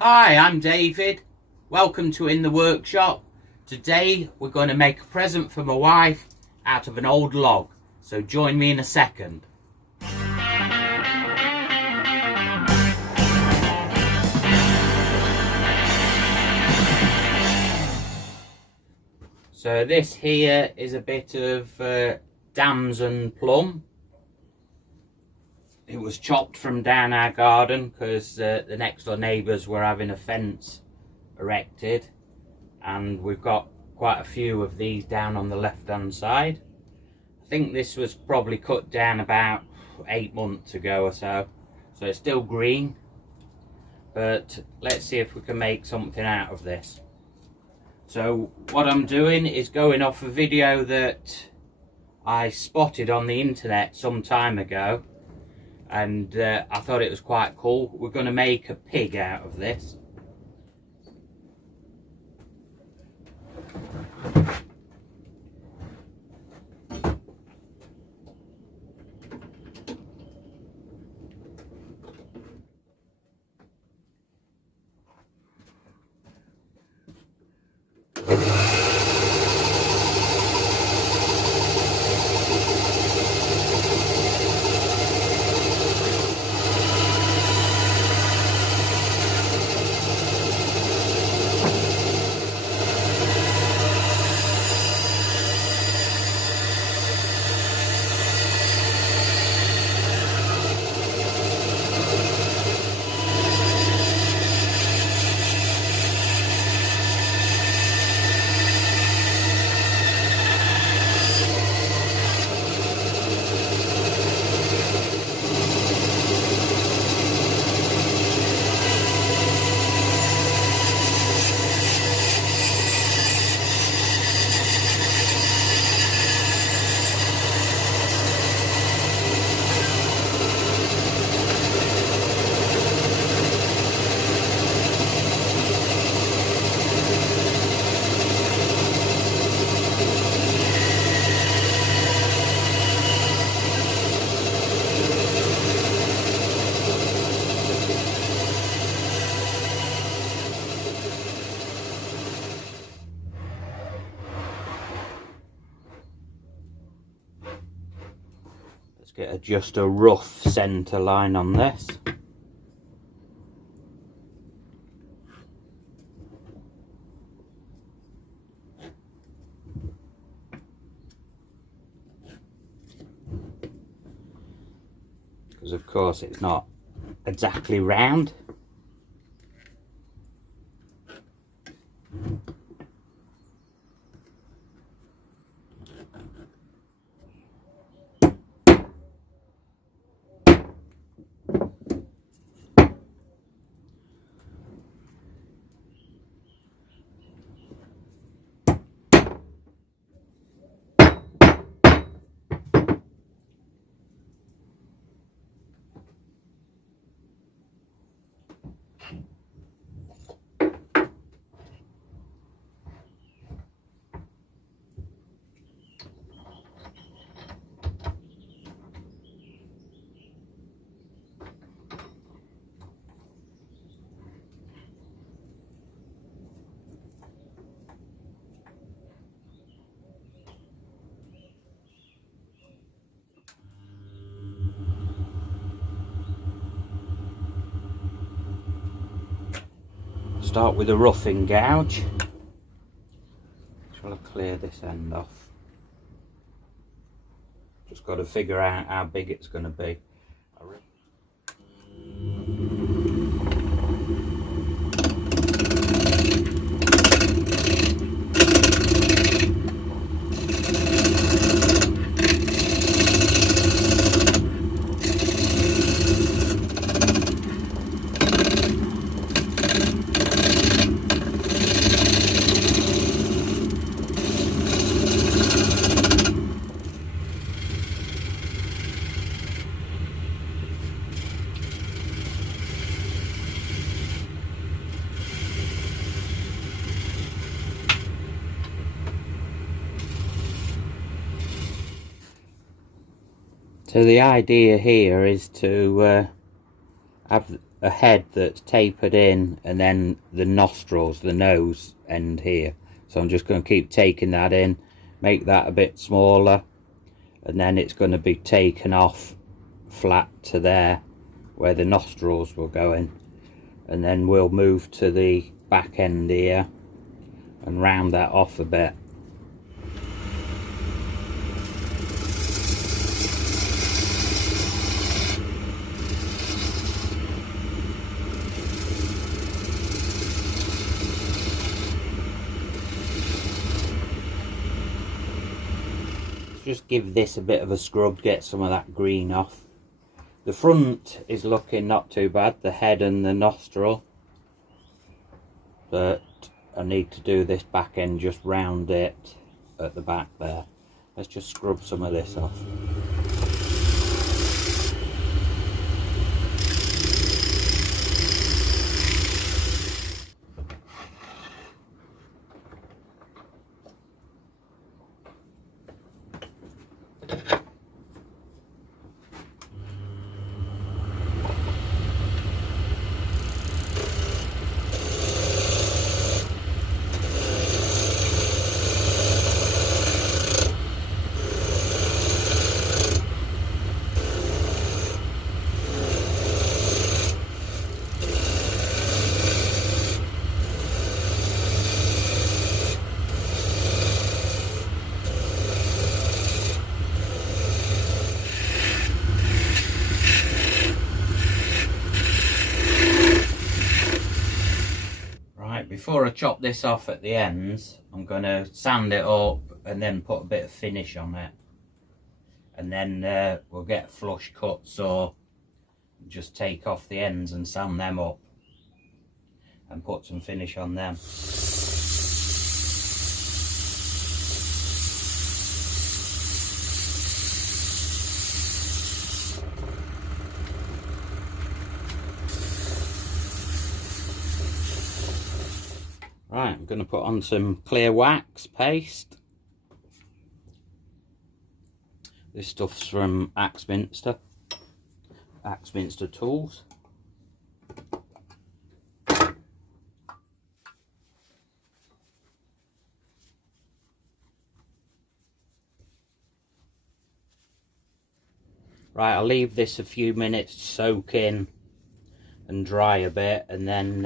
Hi, I'm David. Welcome to In the Workshop. Today we're going to make a present for my wife out of an old log. So join me in a second. So this here is a bit of damson plum. It was chopped from down our garden because the next door neighbours were having a fence erected, and we've got quite a few of these down on the left hand side. I think this was probably cut down about 8 months ago or so it's still green, but let's see if we can make something out of this. So what I'm doing is going off a video that I spotted on the internet some time ago, and I thought it was quite cool. We're going to make a pig out of this. Get just a rough centre line on this. Because of course it's not exactly round. Start with a roughing gouge. Shall I clear this end off? Just got to figure out how big it's going to be. So the idea here is to have a head that's tapered in, and then the nostrils, the nose end here. So I'm just going to keep taking that in, make that a bit smaller, and then it's going to be taken off flat to there where the nostrils will go in, and then we'll move to the back end here and round that off a bit. Just give this a bit of a scrub, get some of that green off. The front is looking not too bad, the head and the nostril, but I need to do this back end, just round it at the back there. Let's just scrub some of this off. Before I chop this off at the ends, I'm going to sand it up and then put a bit of finish on it, and then we'll get a flush cut saw, just take off the ends and sand them up and put some finish on them. Right, I'm going to put on some clear wax paste. This stuff's from Axminster Tools. Right, I'll leave this a few minutes to soak in and dry a bit, and then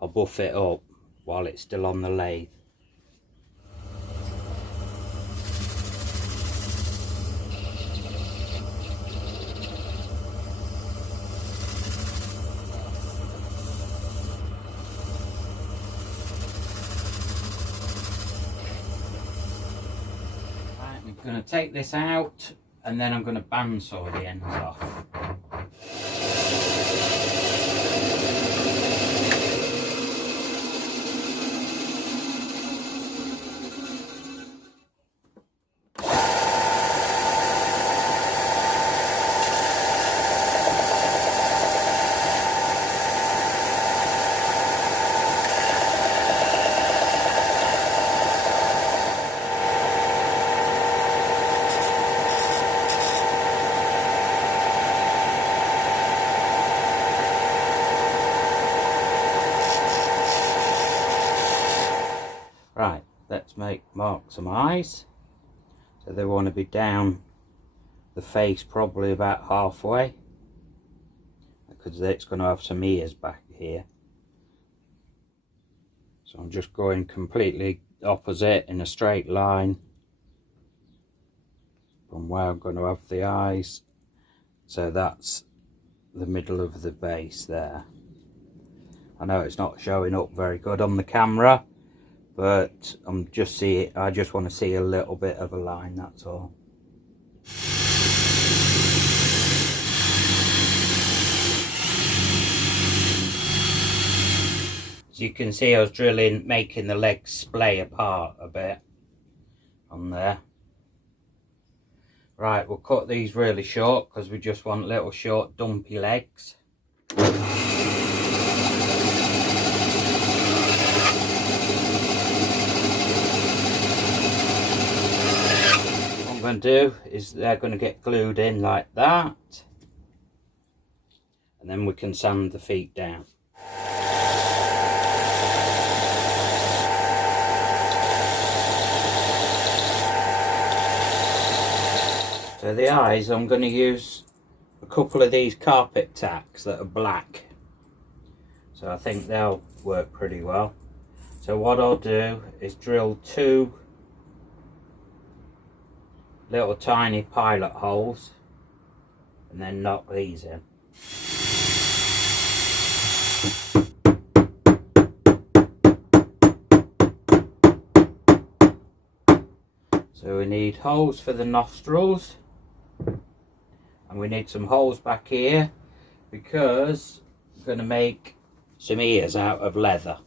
I'll buff it up while it's still on the lathe. Right, I'm going to take this out and then I'm going to bandsaw the ends off. Right, let's mark some eyes. So they want to be down the face, probably about halfway, because it's going to have some ears back here. So I'm just going completely opposite in a straight line from where I'm going to have the eyes. So that's the middle of the base there. I know it's not showing up very good on the camera, but I just want to see a little bit of a line, that's all. As you can see, I was drilling, making the legs splay apart a bit on there. Right, we'll cut these really short because we just want little short dumpy legs. Going to do is they're going to get glued in like that, and then we can sand the feet down. So the eyes, I'm going to use a couple of these carpet tacks that are black. So I think they'll work pretty well. So what I'll do is drill 2 little tiny pilot holes and then knock these in. So we need holes for the nostrils, and we need some holes back here because we're going to make some ears out of leather.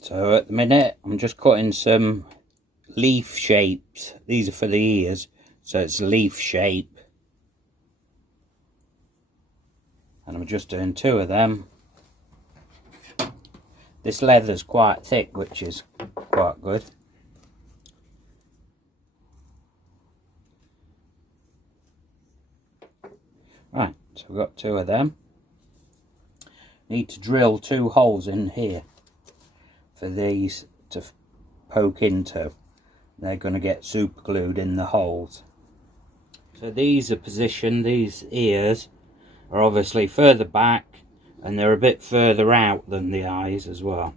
So at the minute I'm just cutting some leaf shapes. These are for the ears, so it's leaf shape, and I'm just doing 2 of them. This leather's quite thick, which is quite good. Right, so we've got 2 of them. Need to drill 2 holes in here for these to poke into. They're going to get super glued in the holes. So these are positioned, these ears are obviously further back, and they're a bit further out than the eyes as well.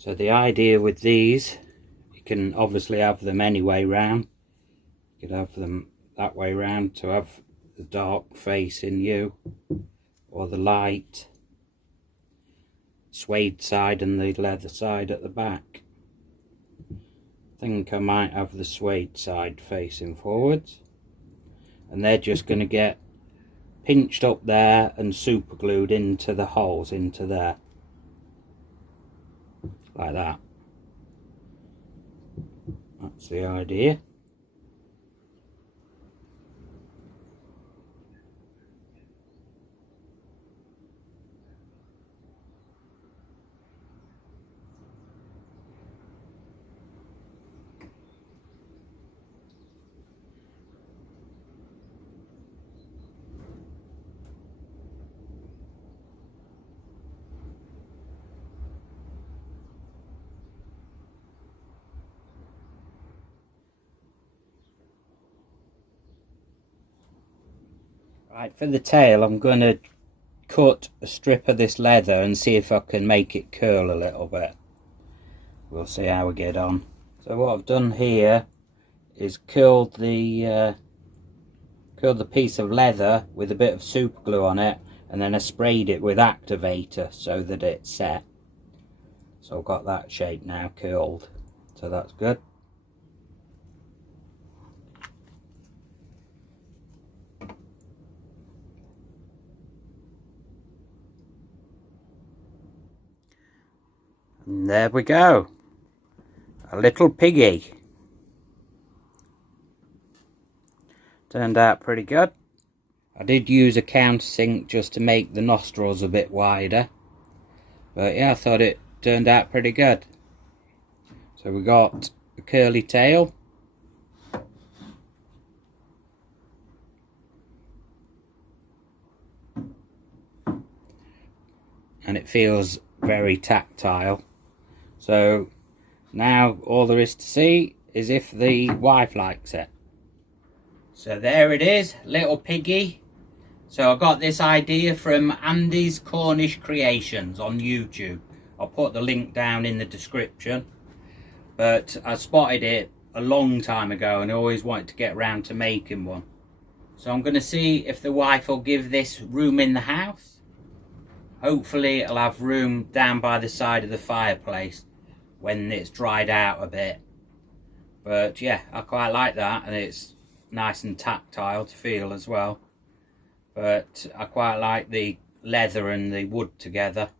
So the idea with these, you can obviously have them any way round. You could have them that way round to have the dark facing you, or the light suede side and the leather side at the back. I think I might have the suede side facing forwards, and they're just going to get pinched up there and super glued into the holes into there. Like that. That's the idea. Right, for the tail I'm going to cut a strip of this leather and see if I can make it curl a little bit. We'll see how we get on. So what I've done here is curled the piece of leather with a bit of super glue on it, and then I sprayed it with activator so that it's set. So I've got that shape now curled, so that's good. And there we go, a little piggy. Turned out pretty good. I did use a countersink just to make the nostrils a bit wider, but yeah, I thought it turned out pretty good. So we got a curly tail, and it feels very tactile. So now all there is to see is if the wife likes it. So there it is, little piggy. So I got this idea from Andy's Cornish Creations on YouTube. I'll put the link down in the description. But I spotted it a long time ago and I always wanted to get around to making one. So I'm going to see if the wife will give this room in the house. Hopefully it'll have room down by the side of the fireplace, when it's dried out a bit. But yeah, I quite like that, and it's nice and tactile to feel as well. But I quite like the leather and the wood together.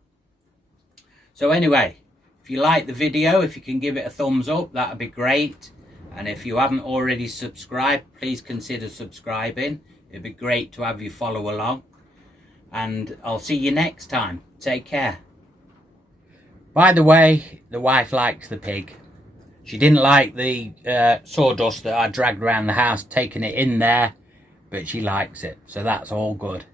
So anyway, if you like the video, if you can give it a thumbs up, that would be great. And if you haven't already subscribed, please consider subscribing. It'd be great to have you follow along. And I'll see you next time. Take care. By the way, the wife likes the pig. She didn't like the sawdust that I dragged around the house, taking it in there, but she likes it, so that's all good.